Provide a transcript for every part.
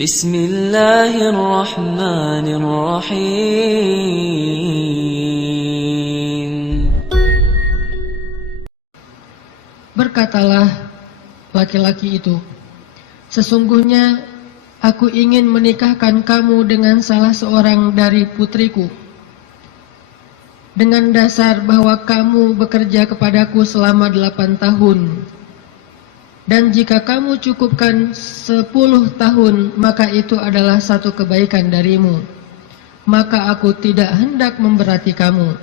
Bismillahirrahmanirrahim. Berkatalah laki-laki itu, sesungguhnya aku ingin menikahkan kamu dengan salah seorang dari putriku, dengan dasar bahwa kamu bekerja kepadaku selama 8 tahun. Dan jika kamu cukupkan 10 tahun, maka itu adalah satu kebaikan darimu. Maka aku tidak hendak memberati kamu,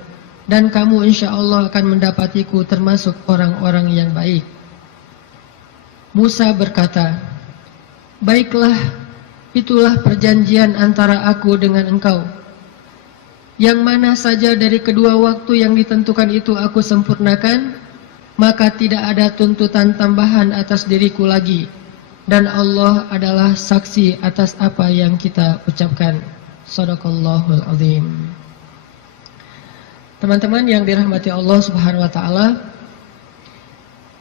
dan kamu insya Allah akan mendapatiku termasuk orang-orang yang baik. Musa berkata, baiklah, itulah perjanjian antara aku dengan engkau. Yang mana saja dari kedua waktu yang ditentukan itu aku sempurnakan, maka tidak ada tuntutan tambahan atas diriku lagi, dan Allah adalah saksi atas apa yang kita ucapkan. Shadaqallahul azim. Teman-teman yang dirahmati Allah Subhanahu wa taala,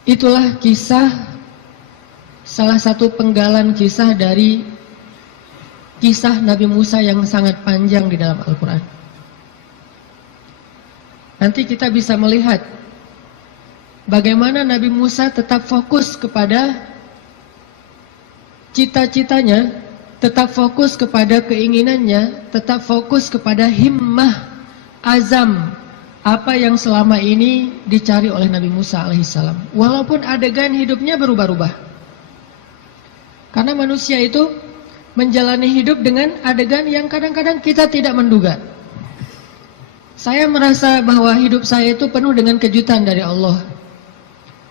itulah kisah, salah satu penggalan kisah dari kisah Nabi Musa yang sangat panjang di dalam Al-Quran. Nanti kita bisa melihat bagaimana Nabi Musa tetap fokus kepada cita-citanya, tetap fokus kepada keinginannya, tetap fokus kepada himmah, azam, apa yang selama ini dicari oleh Nabi Musa alaihissalam. Walaupun adegan hidupnya berubah-ubah. Karena manusia itu menjalani hidup dengan adegan yang kadang-kadang kita tidak menduga. Saya merasa bahwa hidup saya itu penuh dengan kejutan dari Allah.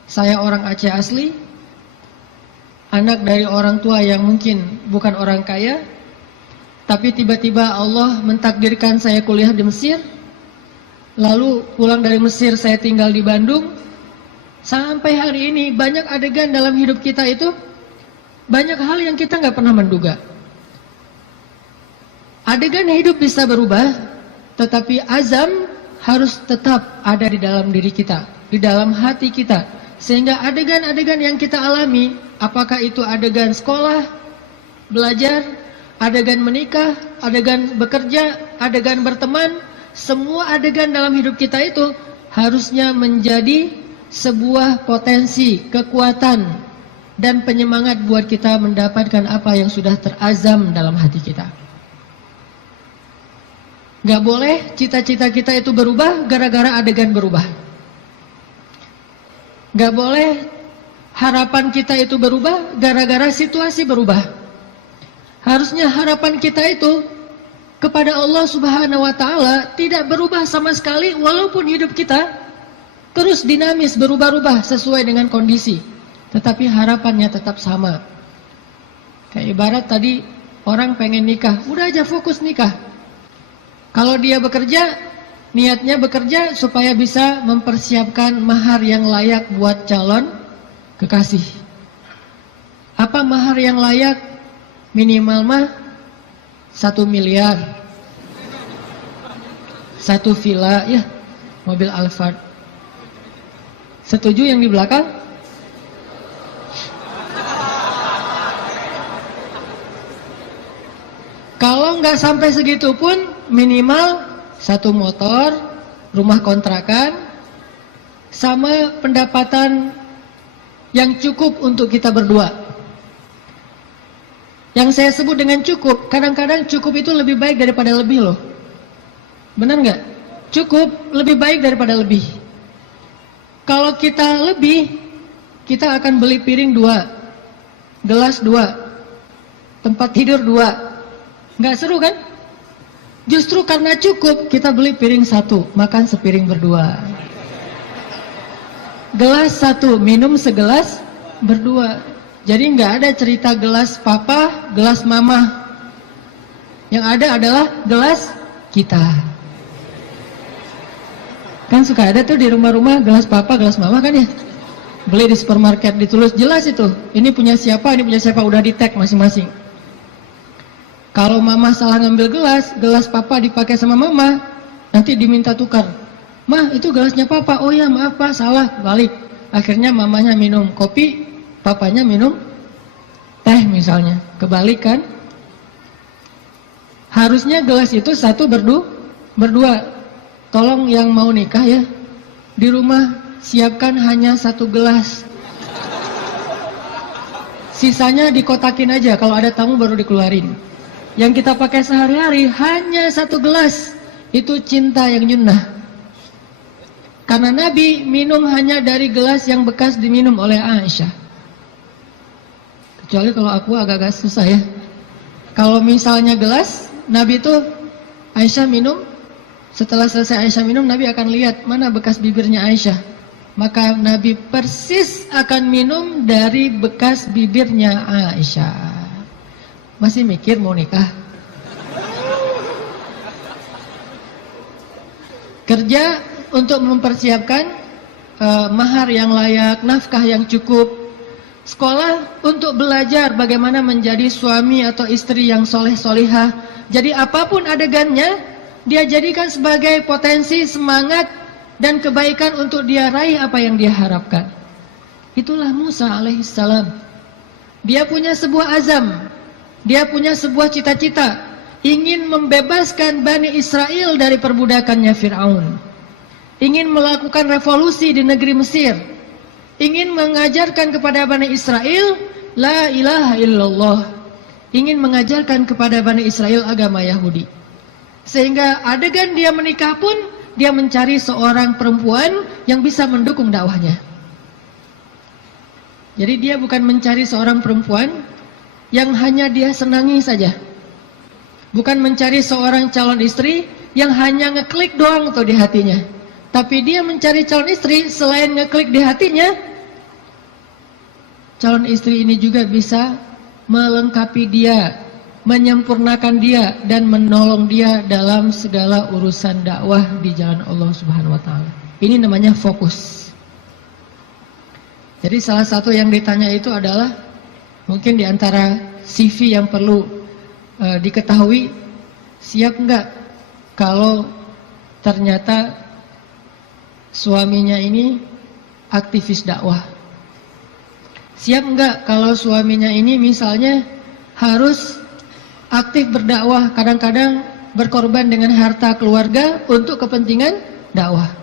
Saya orang Aceh asli, anak dari orang tua yang mungkin bukan orang kaya, tapi tiba-tiba Allah mentakdirkan saya kuliah di Mesir, lalu pulang dari Mesir saya tinggal di Bandung. Sampai hari ini banyak adegan dalam hidup kita itu, banyak hal yang kita nggak pernah menduga. Adegan hidup bisa berubah, tetapi azam harus tetap ada di dalam diri kita, di dalam hati kita. Sehingga adegan-adegan yang kita alami, apakah itu adegan sekolah, belajar, adegan menikah, adegan bekerja, adegan berteman, semua adegan dalam hidup kita itu harusnya menjadi sebuah potensi, kekuatan, dan penyemangat buat kita mendapatkan apa yang sudah terazam dalam hati kita. Gak boleh cita-cita kita itu berubah gara-gara adegan berubah. Gak boleh harapan kita itu berubah gara-gara situasi berubah. Harusnya harapan kita itu kepada Allah Subhanahu wa taala tidak berubah sama sekali, walaupun hidup kita terus dinamis, berubah-ubah sesuai dengan kondisi, tetapi harapannya tetap sama. Kayak ibarat tadi orang pengen nikah, udah aja fokus nikah. Kalau dia bekerja, niatnya bekerja supaya bisa mempersiapkan mahar yang layak buat calon kekasih. Apa mahar yang layak? Minimal mah 1 miliar, 1 villa, ya, mobil Alphard. Setuju yang di belakang? Kalau nggak sampai segitu pun minimal 1 motor, rumah kontrakan, sama pendapatan yang cukup untuk kita berdua. Yang saya sebut dengan cukup, kadang-kadang cukup itu lebih baik daripada lebih loh. Benar nggak? Cukup lebih baik daripada lebih. Kalau kita lebih, kita akan beli piring 2, gelas 2, tempat tidur 2. Nggak seru kan? Justru karena cukup, kita beli piring 1, makan sepiring berdua. Gelas 1, minum segelas berdua. Jadi nggak ada cerita gelas papa, gelas mama. Yang ada adalah gelas kita. Kan suka ada tuh di rumah-rumah gelas papa, gelas mama kan ya. Beli di supermarket, ditulis jelas itu. Ini punya siapa, udah di tag masing-masing. Kalau mama salah ngambil gelas, gelas papa dipakai sama mama, nanti diminta tukar. Mah, itu gelasnya papa. Oh ya, maaf pak, salah, balik. Akhirnya mamanya minum kopi, papanya minum teh misalnya. Kebalik kan? Harusnya gelas itu satu berdua. Tolong yang mau nikah ya, di rumah siapkan hanya satu gelas. Sisanya dikotakin aja, kalau ada tamu baru dikeluarin. Yang kita pakai sehari-hari hanya satu gelas. Itu cinta yang nyunnah. Karena Nabi minum hanya dari gelas yang bekas diminum oleh Aisyah. Kecuali kalau aku agak-agak susah ya. Kalau misalnya gelas, Nabi itu Aisyah minum. Setelah selesai Aisyah minum, Nabi akan lihat mana bekas bibirnya Aisyah. Maka Nabi persis akan minum dari bekas bibirnya Aisyah. Masih mikir mau nikah? Kerja untuk mempersiapkan mahar yang layak, nafkah yang cukup. Sekolah untuk belajar bagaimana menjadi suami atau istri yang soleh-solihah. Jadi apapun adegannya, dia jadikan sebagai potensi semangat dan kebaikan untuk dia raih apa yang dia harapkan. Itulah Musa alaihissalam. Dia punya sebuah azam, dia punya sebuah cita-cita, ingin membebaskan Bani Israel dari perbudakannya Fir'aun, ingin melakukan revolusi di negeri Mesir, ingin mengajarkan kepada Bani Israel la ilaha illallah, ingin mengajarkan kepada Bani Israel agama Yahudi. Sehingga adegan dia menikah pun dia mencari seorang perempuan yang bisa mendukung dakwahnya. Jadi dia bukan mencari seorang perempuan yang hanya dia senangi saja. Bukan mencari seorang calon istri yang hanya ngeklik doang tuh di hatinya. Tapi dia mencari calon istri selain ngeklik di hatinya, calon istri ini juga bisa melengkapi dia, menyempurnakan dia dan menolong dia dalam segala urusan dakwah di jalan Allah Subhanahu wa taala. Ini namanya fokus. Jadi salah satu yang ditanya itu adalah mungkin di antara CV yang perlu diketahui, siap enggak kalau ternyata suaminya ini aktivis dakwah? Siap enggak kalau suaminya ini misalnya harus aktif berdakwah, kadang-kadang berkorban dengan harta keluarga untuk kepentingan dakwah.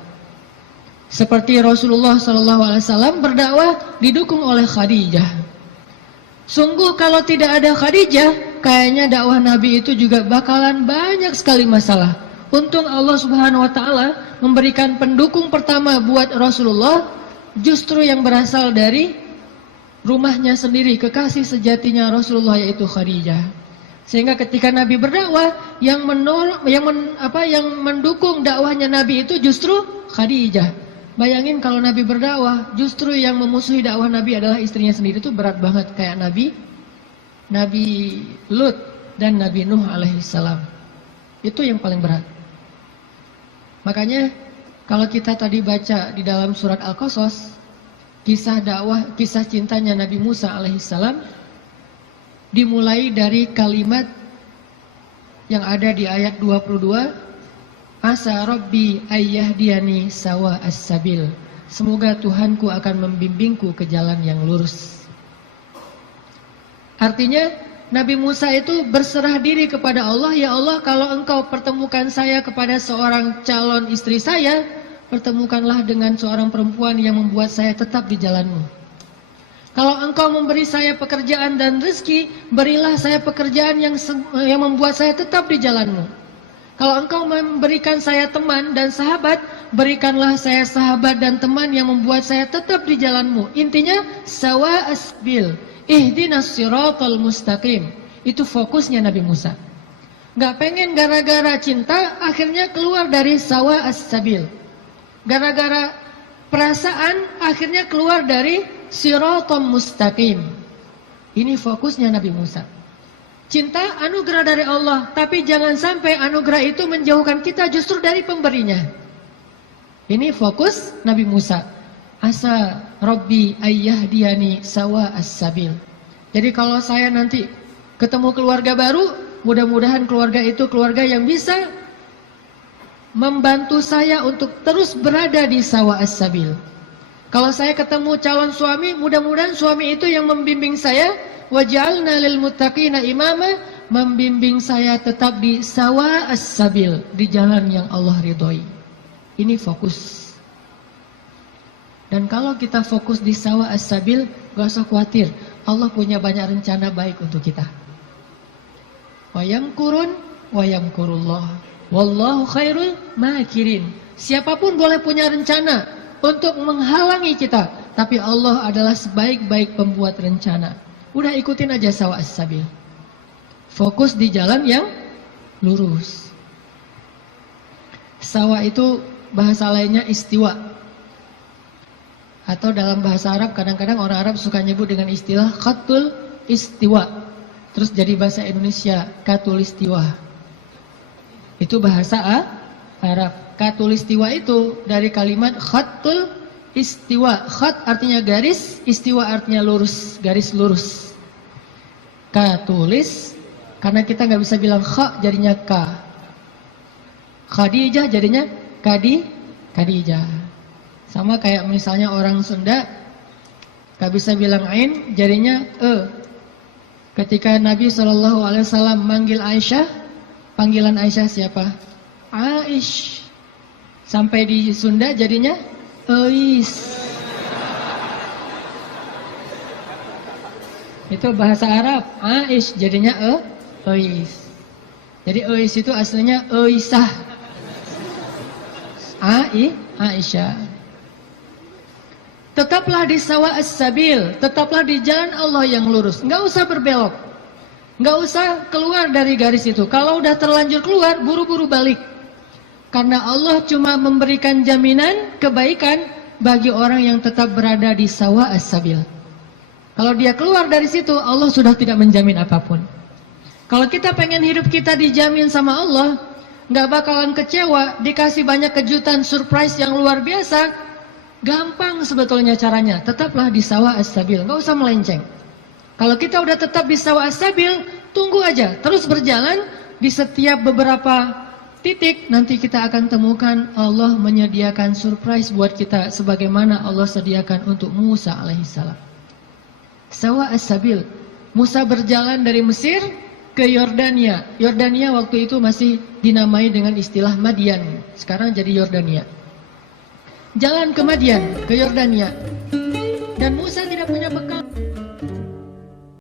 Seperti Rasulullah SAW berdakwah didukung oleh Khadijah. Sungguh kalau tidak ada Khadijah, kayaknya dakwah Nabi itu juga bakalan banyak sekali masalah. Untung Allah Subhanahu wa taala memberikan pendukung pertama buat Rasulullah justru yang berasal dari rumahnya sendiri, kekasih sejatinya Rasulullah, yaitu Khadijah. Sehingga ketika Nabi berdakwah, yang mendukung dakwahnya Nabi itu justru Khadijah. Bayangin kalau Nabi berdakwah, justru yang memusuhi dakwah Nabi adalah istrinya sendiri, itu berat banget. Kayak Nabi Lut dan Nabi Nuh alaihissalam. Itu yang paling berat. Makanya kalau kita tadi baca di dalam surat Al-Qasas, kisah dakwah, kisah cintanya Nabi Musa alaihissalam, dimulai dari kalimat yang ada di ayat 22, asa rabbi ayyahdiyani sawa as-sabil. Semoga Tuhanku akan membimbingku ke jalan yang lurus. Artinya Nabi Musa itu berserah diri kepada Allah. Ya Allah, kalau engkau pertemukan saya kepada seorang calon istri saya, pertemukanlah dengan seorang perempuan yang membuat saya tetap di jalanmu. Kalau engkau memberi saya pekerjaan dan rezeki, berilah saya pekerjaan yang membuat saya tetap di jalanmu. Kalau engkau memberikan saya teman dan sahabat, berikanlah saya sahabat dan teman yang membuat saya tetap di jalanmu. Intinya, sawa asbil, ihdinas siratal mustaqim. Itu fokusnya Nabi Musa. Gak pengen gara-gara cinta, akhirnya keluar dari sawa as-sabil. Gara-gara perasaan, akhirnya keluar dari siratal mustaqim. Ini fokusnya Nabi Musa. Cinta anugerah dari Allah, tapi jangan sampai anugerah itu menjauhkan kita justru dari pemberinya. Ini fokus Nabi Musa. Asa Rabbi ayyahdiyani sawa as-sabil. Jadi kalau saya nanti ketemu keluarga baru, mudah-mudahan keluarga itu keluarga yang bisa membantu saya untuk terus berada di sawa as-sabil. Kalau saya ketemu calon suami, mudah-mudahan suami itu yang membimbing saya. Waj'alna lil muttaqina imama, membimbing saya tetap di sawa as-sabil, di jalan yang Allah ridhoi. Ini fokus. Dan kalau kita fokus di sawa as-sabil, gak usah khawatir, Allah punya banyak rencana baik untuk kita. Wa yamkurun wa yamkurullah wallahu khairul makirin. Siapapun boleh punya rencana untuk menghalangi kita, tapi Allah adalah sebaik-baik pembuat rencana. Udah ikutin aja sawa as-sabil. Fokus di jalan yang lurus. Sawa itu bahasa lainnya istiwa. Atau dalam bahasa Arab kadang-kadang orang Arab suka nyebut dengan istilah khatul istiwa. Terus jadi bahasa Indonesia katulistiwa. Itu bahasa Arab. Katulistiwa itu dari kalimat khatul istiwa. Khat artinya garis, istiwa artinya lurus, garis lurus. Katulis, karena kita nggak bisa bilang kha jadinya ka. Khadijah jadinya Khadijah. Sama kayak misalnya orang Sunda nggak bisa bilang ain jadinya e. Ketika Nabi SAW manggil Aisyah, panggilan Aisyah siapa? Aish. Sampai di Sunda jadinya Eis. Itu bahasa Arab. Aish jadinya Eis. Jadi Eis itu aslinya Eisah. Aisyah. Tetaplah di sawa as-sabil, tetaplah di jalan Allah yang lurus. Nggak usah berbelok, nggak usah keluar dari garis itu. Kalau udah terlanjur keluar, buru-buru balik. Karena Allah cuma memberikan jaminan kebaikan bagi orang yang tetap berada di sawa as-sabil. Kalau dia keluar dari situ, Allah sudah tidak menjamin apapun. Kalau kita pengen hidup kita dijamin sama Allah, nggak bakalan kecewa, dikasih banyak kejutan, surprise yang luar biasa. Gampang sebetulnya caranya, tetaplah di sawa as-sabil, nggak usah melenceng. Kalau kita udah tetap di sawa as-sabil, tunggu aja, terus berjalan di setiap beberapa titik, nanti kita akan temukan Allah menyediakan surprise buat kita, sebagaimana Allah sediakan untuk Musa alaihissalam. Sawa as-sabil, Musa berjalan dari Mesir ke Yordania. Yordania waktu itu masih dinamai dengan istilah Madian, sekarang jadi Yordania. Jalan ke Madian, ke Yordania.